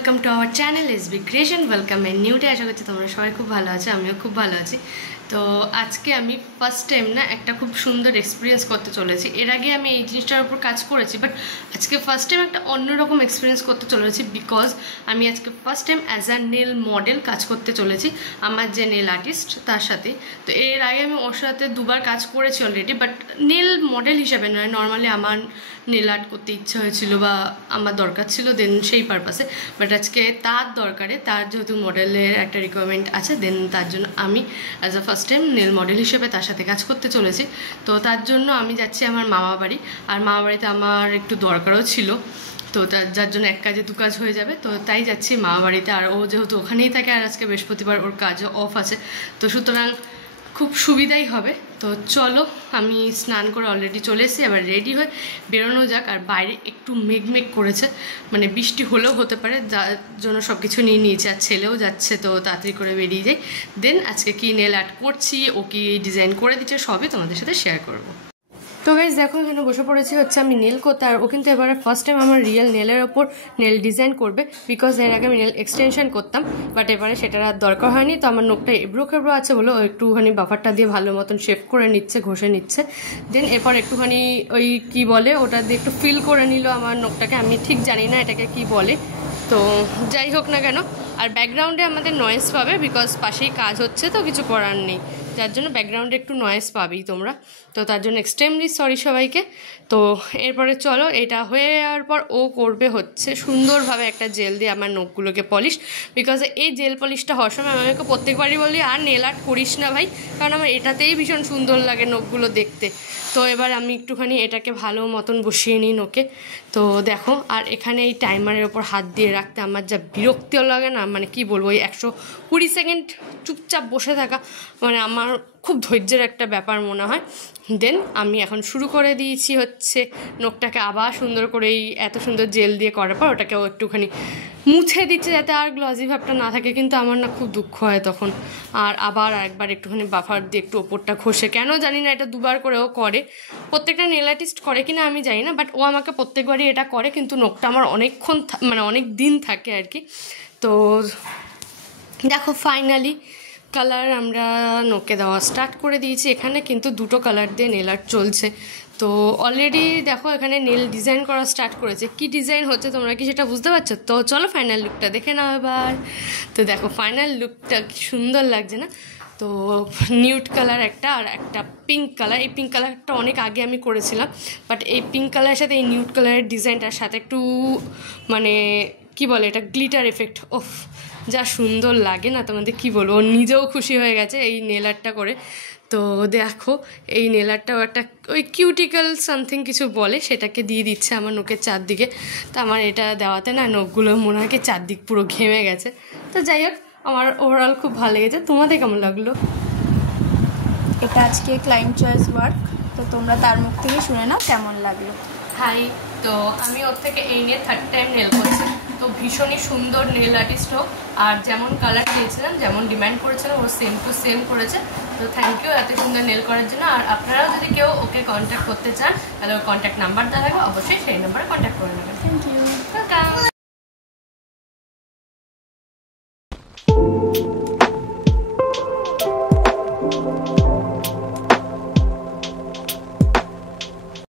Welcome to our channel SB creation. Welcome a new day. আশা করছি তোমরা সবাই খুব ভালো আছো, আমিও খুব ভালো আছি। তো আজকে আমি ফার্স্ট টাইম একটা খুব সুন্দর এক্সপিরিয়েন্স করতে চলেছি। এর আগে আমি এই জিনিসটার উপর কাজ করেছি, বাট আজকে ফার্স্ট টাইম একটা অন্যরকম এক্সপিরিয়েন্স করতে চলেছি, বিকজ আমি আজকে first time as a nail model কাজ করতে চলেছি আমার যে নেল আর্টিস্ট তার সাথে। তো এর আগে আমি ওর সাথে দুবার কাজ করেছি অলরেডি, বাট নেল মডেল হিসাবে নয়। নর্মালি আমার নেল আর্ট করতে ইচ্ছা হয়েছিল বা আমার দরকার ছিল, দেন সেই পারপাসে। বাট আজকে তার দরকারে, তার যেহেতু মডেলের একটা রিকোয়ারমেন্ট আছে, দেন তার জন্য আমি as a first time nail model হিসেবে তার সাথে কাজ করতে চলেছি। তো তার জন্য আমি যাচ্ছি আমার মামা বাড়ি, আর মামা বাড়িতে আমার একটু দরকারও ছিল। তো যার জন্য এক কাজে দু কাজ হয়ে যাবে, তো তাই যাচ্ছি মামা বাড়িতে। আর ও যেহেতু ওখানেই থাকে, আর আজকে বৃহস্পতিবার ওর কাজও অফ আছে, তো সুতরাং খুব সুবিধাই হবে। তো চলো, আমি স্নান করে অলরেডি চলে এসেছি, আবার রেডি হয়ে বেরোনো যাক। আর বাইরে একটু মেঘ করেছে, মানে বৃষ্টি হলেও হতে পারে, যার জন্য সব কিছু নিয়ে নিয়েছে। আর ছেলেও যাচ্ছে, তো তাড়াতাড়ি করে বেরিয়ে যাই। দেন আজকে কি নেল আর্ট করছি, ও কি ডিজাইন করে দিচ্ছে, সবই তোমাদের সাথে শেয়ার করবো। তো গাইজ দেখো, এখানে বসে পড়েছি হচ্ছে আমি নেল করতে। আর ও কিন্তু এবারে ফার্স্ট টাইম আমার রিয়েল নেলের ওপর নেল ডিজাইন করবে, বিকজ এর আগে আমি নেল এক্সটেনশন করতাম, বাট এবারে সেটার আর দরকার হয়নি। তো আমার নোকটা এবড়ো খেবড়ো আছে বলে ও একটুখানি বাফারটা দিয়ে ভালো মতন শেপ করে নিচ্ছে, ঘষে নিচ্ছে। দেন এরপর একটুখানি ওই কি বলে ওটা দিয়ে একটু ফিল করে নিল আমার নোকটাকে। আমি ঠিক জানি না এটাকে কি বলে, তো যাই হোক না কেন। আর ব্যাকগ্রাউন্ডে আমাদের নয়েজ পাবে, বিকজ পাশেই কাজ হচ্ছে, তো কিছু করার নেই, যার জন্য ব্যাকগ্রাউন্ডে একটু নয়েজ পাবেই তোমরা। তো তার জন্য এক্সট্রিমলি সরি সবাইকে। তো এরপরে চলো, এটা হয়ে যাওয়ার পর ও করবে হচ্ছে সুন্দরভাবে একটা জেল দিয়ে আমার নখগুলোকে পলিশ, বিকজ এই জেল পলিশটা হওয়ার সময় আমি আমাকে প্রত্যেকবারই বলি আর নেল আর্ট করিস না ভাই, কারণ আমার এটাতেই ভীষণ সুন্দর লাগে নখগুলো দেখতে। তো এবার আমি একটুখানি এটাকে ভালো মতন বসিয়ে নিই নোকে। তো দেখো, আর এখানে এই টাইমারের ওপর হাত দিয়ে রাখতে আমার যা বিরক্তিও লাগে না, মানে কি বলবো, ওই 120 সেকেন্ড চুপচাপ বসে থাকা মানে আমার খুব ধৈর্যের একটা ব্যাপার মনে হয়। দেন আমি এখন শুরু করে দিয়েছি হচ্ছে নখটাকে আবার সুন্দর করে এই এত সুন্দর জেল দিয়ে করার পর ওটাকেও একটুখানি মুছে দিচ্ছে, যাতে আর গ্লজি ভাবটা না থাকে। কিন্তু আমার না খুব দুঃখ হয় তখন। আর আবার একবার একটুখানি বাফার দিয়ে একটু ওপরটা ঘষে, কেন জানি না এটা দুবার করেও করে, প্রত্যেকটা নেল আর্টিস্ট করে কিনা আমি জানি না, বাট ও আমাকে প্রত্যেকবারই এটা করে। কিন্তু নখটা আমার অনেকক্ষণ মানে অনেক দিন থাকে আর কি। তো দেখো ফাইনালি কালার আমরা নোকে দেওয়া স্টার্ট করে দিয়েছি। এখানে কিন্তু দুটো কালার দিয়ে নেল আর্ট চলছে। তো অলরেডি দেখো এখানে নেল ডিজাইন করা স্টার্ট করেছে। কি ডিজাইন হচ্ছে তোমরা কি সেটা বুঝতে পারছো? তো চলো ফাইনাল লুকটা দেখে নাও এবার। তো দেখো ফাইনাল লুকটা কি সুন্দর লাগছে না? তো নিউড কালার একটা, আর একটা পিঙ্ক কালার। এই পিঙ্ক কালারটা অনেক আগে আমি করেছিলাম, বাট এই পিঙ্ক কালারের সাথে এই নিউড কালারের ডিজাইনটার সাথে একটু মানে কি বলে এটা, গ্লিটার এফেক্ট, ওফ যা সুন্দর লাগে না তোমাদের কি বলবো। ও নিজেও খুশি হয়ে গেছে এই নেল আর্টটা করে। তো দেখো এই নেল আর্টটাও একটা ওই কিউটিক্যাল সামথিং কিছু বলে, সেটাকে দিয়ে দিচ্ছে আমার নোকের চারদিকে। তো আমার এটা দেওয়াতে না নোকগুলো মনে হয় কি চারদিক পুরো ঘেমে গেছে। তো যাই হোক, আমার ওভারঅল খুব ভালো লেগেছে। তোমাদের কেমন লাগলো? এটা আজকে ক্লায়েন্ট চয়েস ওয়ার্ক, তো তোমরা তার মুখ থেকে শুনে নাও কেমন লাগলো। হাই, তো আমি ওর থেকে এই নিয়ে থার্ড টাইম নেল করছি। তো ভীষণই সুন্দর নেল আর্টিস্ট হোক, আর যেমন কালার চেয়েছিলাম, যেমন ডিমান্ড করেছিলাম, ও সেম টু সেম করেছে। তো থ্যাংক ইউ এত সুন্দর নেল করার জন্য। আর আপনারাও যদি কেউ ওকে কন্ট্যাক্ট করতে চান, তাহলে ওর কন্ট্যাক্ট নাম্বার দেওয়া থাকবে, অবশ্যই সেই নাম্বারে কন্ট্যাক্ট করে নেবেন। Thank you. ওয়েলকাম।